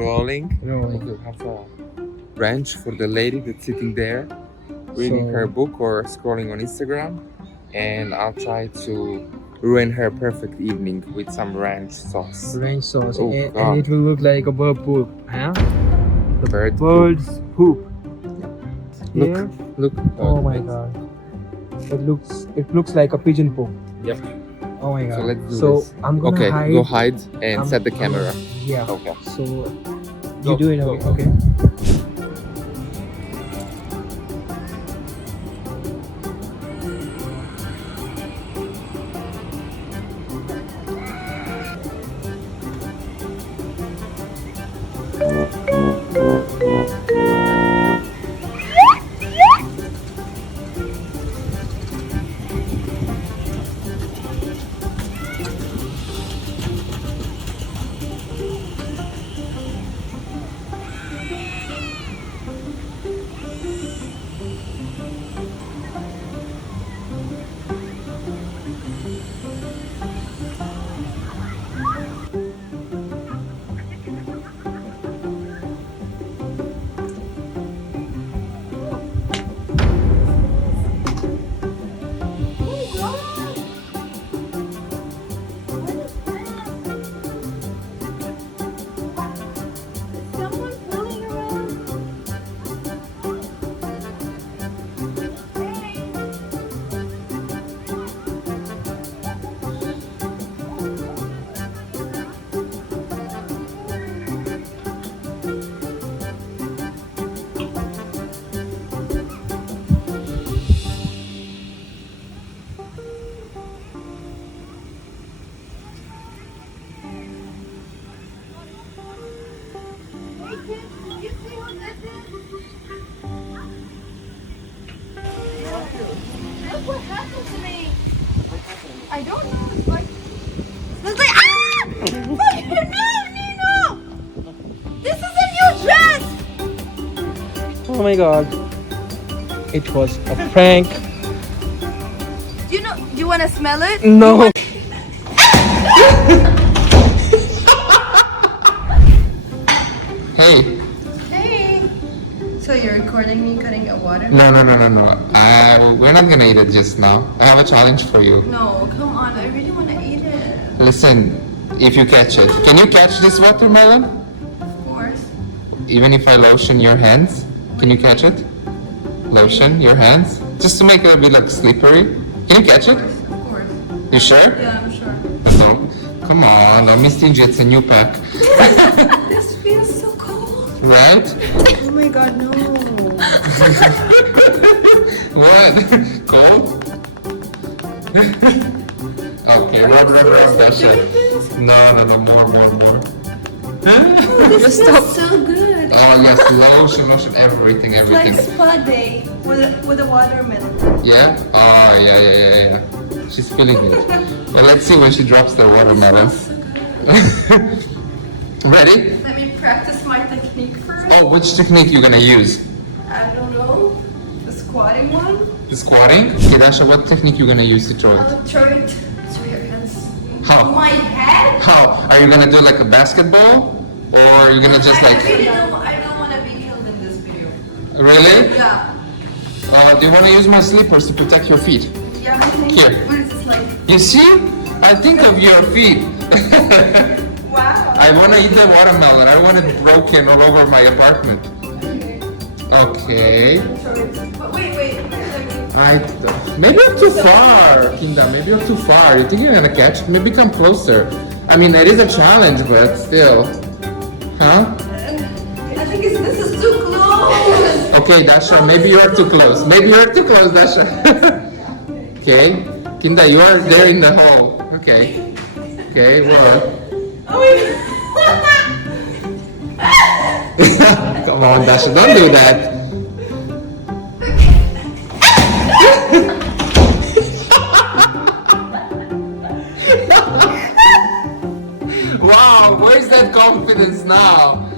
rolling. Rolling. Okay, we have a bench for the lady that's sitting there, reading her book or scrolling on Instagram. And I'll try to ruin her perfect evening with some ranch sauce. Ranch sauce. Oh, and God. it will look like a bird poop. Huh? The Bird bird's poop. Look, Here. look. Oh my god. It looks like a pigeon poop. Yep. Oh my god. So let's do So this. I'm gonna Okay, hide. go hide and I'm- set the camera. Yeah. Okay. So Go, you do it. go, go. Okay. Look what happened to me. I don't know. It's like ah! Look, no, Nino. This is a new dress. Oh my god. It was a prank. Do you know? Do you want to smell it? No. Hey. Hey. So you're recording me cutting a watermelon? No. We're not gonna eat it just now. I have a challenge for you. No, come on. I really want to eat it. Listen, if you catch it, can you catch this watermelon? Of course. Even if I lotion your hands, can you catch it? Lotion your hands, just to make it a bit like slippery. Can you catch it? Of course. You sure? Yeah, I'm sure. No. Come on, don't be stingy. It's a new pack, This feels so cold. right? Oh my god, no. What? Cold? Okay, rub, Dasha. No, more. This feels so good. Oh yes, lotion, everything. Like spa day with a watermelon. Yeah? Oh, yeah. She's feeling it. Well, let's see when she drops the watermelon. So good. Ready? Let me practice my technique first. Oh, which technique you gonna use? I don't know. The squatting one. The squatting? Okay, Dasha, what technique you gonna use to throw it? I'll throw it so your hands How? on my head. How? Are you gonna do like a basketball? Or are you gonna just I like... really don't. I don't want to be killed in this video. Really? Yeah. Do you wanna use my slippers to protect your feet? Yeah. I think. Here. What is this like? You see? I think of your feet. Wow. I wanna eat the watermelon. I don't want it broken all over my apartment. Okay. Throw it. But wait. Maybe you're too far, Kinda. Maybe you're too far. You think you're gonna catch it? Maybe come closer. I mean, it is a challenge, but still. Huh? I think this is too close. Okay, Dasha, maybe you are too close. Dasha. Okay. Kinda, you are there in the hole. Okay. Okay, well. Oh my god. Come on, Dasha, don't do that. Wow, where's that confidence now?